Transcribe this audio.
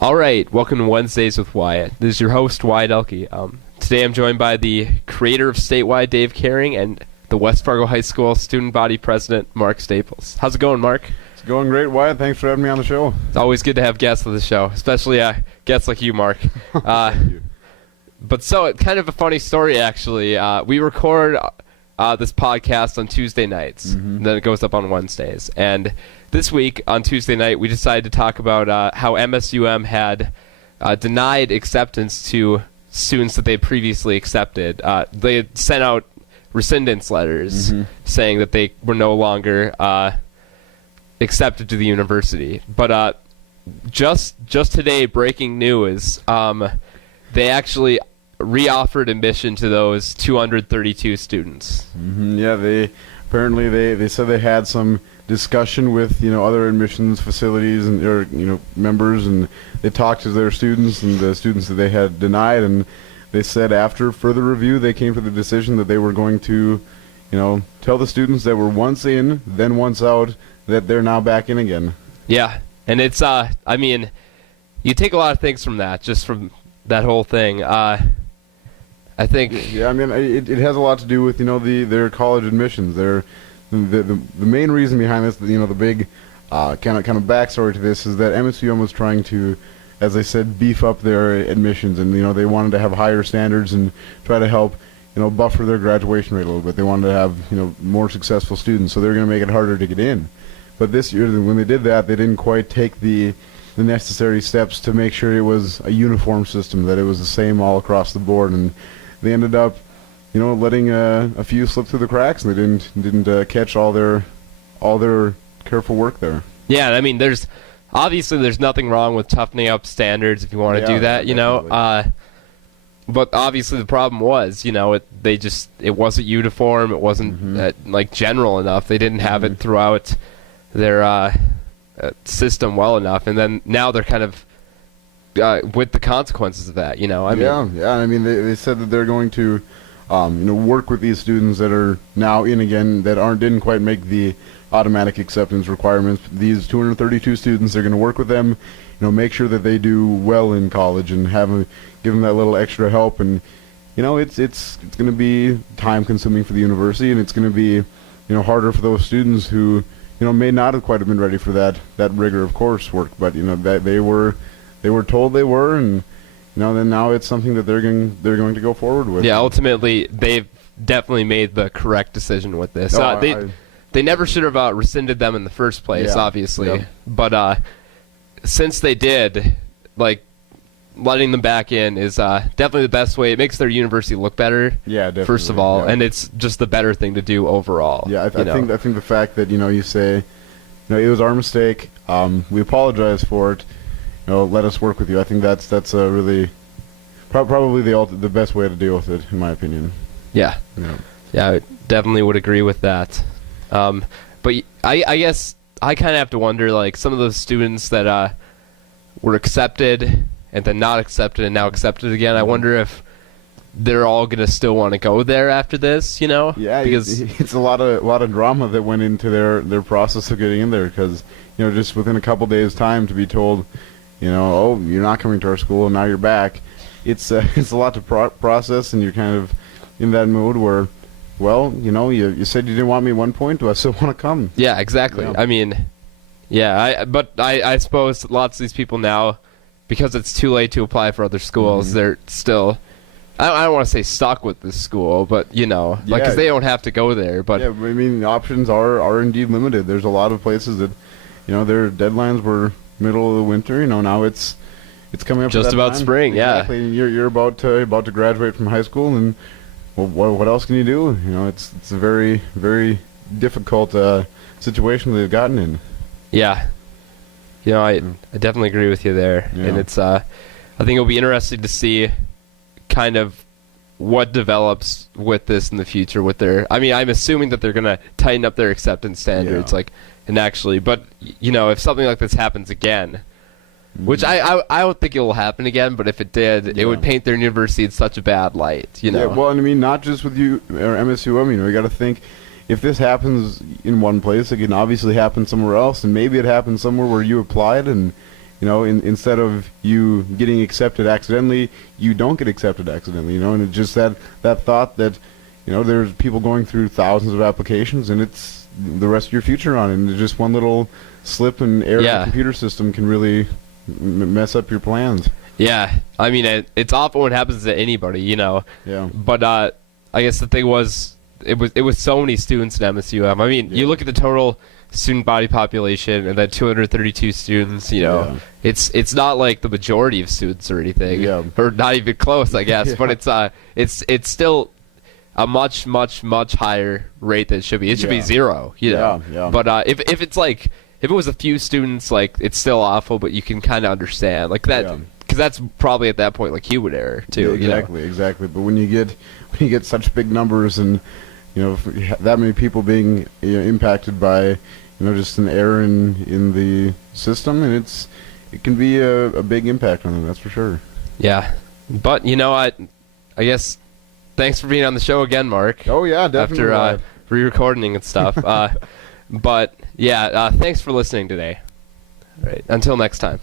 All right, welcome to Wednesdays with Wyatt. This is your host, Wyatt Elke. Today I'm joined by the creator of Statewide, Dave Caring, and the West Fargo High School student body president, Mark Staples. How's it going, Mark? It's going great, Wyatt. Thanks for having me on the show. It's always good to have guests on the show, especially guests like you, Mark. Thank you. But so, kind of a funny story, actually. We record this podcast on Tuesday nights, and then it goes up on Wednesdays. And this week, on Tuesday night, we decided to talk about how MSUM had denied acceptance to students that they previously accepted. They had sent out rescindance letters saying that they were no longer accepted to the university. But just today, breaking news, they actually reoffered admission to those 232 students. Yeah, they said they had some discussion with other admissions facilities and or members, and they talked to their students and the students that they had denied, and they said after further review they came to the decision that they were going to tell the students that were once in then once out that they're now back in again. Yeah, and it's I mean, you take a lot of things from that, just from that whole thing. I think I mean it has a lot to do with their college admissions. The main reason behind this, the big kind of backstory to this is that MSUM was trying to, as I said, beef up their admissions, and they wanted to have higher standards and try to help buffer their graduation rate a little bit. They wanted to have more successful students, so they were going to make it harder to get in. But this year, when they did that, they didn't quite take the necessary steps to make sure it was a uniform system, that it was the same all across the board, and they ended up letting a few slip through the cracks, and they didn't catch all their careful work there. Yeah, I mean, there's nothing wrong with toughening up standards if you want to do that, but obviously the problem was, it wasn't uniform, it wasn't general enough. They didn't have it throughout their system well enough, and then now they're kind of with the consequences of that. I mean, they said that they're going to work with these students that are now in again that didn't quite make the automatic acceptance requirements. These 232 students, they're going to work with them, make sure that they do well in college and give them that little extra help. And it's going to be time consuming for the university, and it's going to be harder for those students who may not have quite have been ready for that rigor of coursework, but that they were told they were, and then now it's something that they're going to go forward with. Yeah, ultimately they've definitely made the correct decision with this. They never should have rescinded them in the first place, obviously. Yeah. But since they did, letting them back in is definitely the best way. It makes their university look better. Yeah, definitely. First of all, and it's just the better thing to do overall. Yeah, I think the fact that you say, it was our mistake. We apologize for it. Let us work with you. I think that's a really probably the best way to deal with it, in my opinion. Yeah, I definitely would agree with that. But I guess I kind of have to wonder, some of those students that were accepted and then not accepted and now accepted again. I wonder if they're all gonna still want to go there after this. Yeah, because it's a lot of drama that went into their process of getting in there. Because just within a couple days' time to be told, oh, you're not coming to our school, and now you're back. It's a lot to process, and you're kind of in that mood where, well, you said you didn't want me at one point. Do I still want to come? Yeah, exactly. Yeah. I mean, but I suppose lots of these people now, because it's too late to apply for other schools, they're still, I don't want to say stuck with this school, but because they don't have to go there. But yeah, I mean, the options are indeed limited. There's a lot of places that, their deadlines were middle of the winter. Now it's coming up just to that about time. spring. Exactly. Yeah, And you're about to graduate from high school, and what else can you do? It's a very, very difficult situation they've gotten in. Yeah, I definitely agree with you there, and it's I think it'll be interesting to see kind of what develops with this in the future. I'm assuming that they're gonna tighten up their acceptance standards, but if something like this happens again, which I don't think it will happen again. But if it did, it would paint their university in such a bad light. You know. Yeah, well, and I mean, not just with you or MSU. I mean, we got to think if this happens in one place, it can obviously happen somewhere else, and maybe it happens somewhere where you applied and. You know, instead of you getting accepted accidentally, you don't get accepted accidentally. You know, and it's just that thought that, you know, there's people going through thousands of applications, and it's the rest of your future on it. And just one little slip and error in the computer system can really mess up your plans. Yeah, I mean, it's awful when it happens to anybody, you know. Yeah. But I guess the thing was, it was so many students in MSUM. I mean, you look at the total student body population and then 232 students, you know. It's not like the majority of students or anything, or not even close, I guess. But it's still a much higher rate than it should be. It should be 0, you know. But if it's like if it was a few students, like it's still awful, but you can kind of understand like that because that's probably at that point like human error too. Exactly. But when you get such big numbers and you know that many people being impacted by just an error in the system, and it can be a big impact on them. That's for sure. Yeah, but I guess thanks for being on the show again, Mark. Oh yeah, definitely. After re-recording and stuff. But yeah, thanks for listening today. All right, until next time.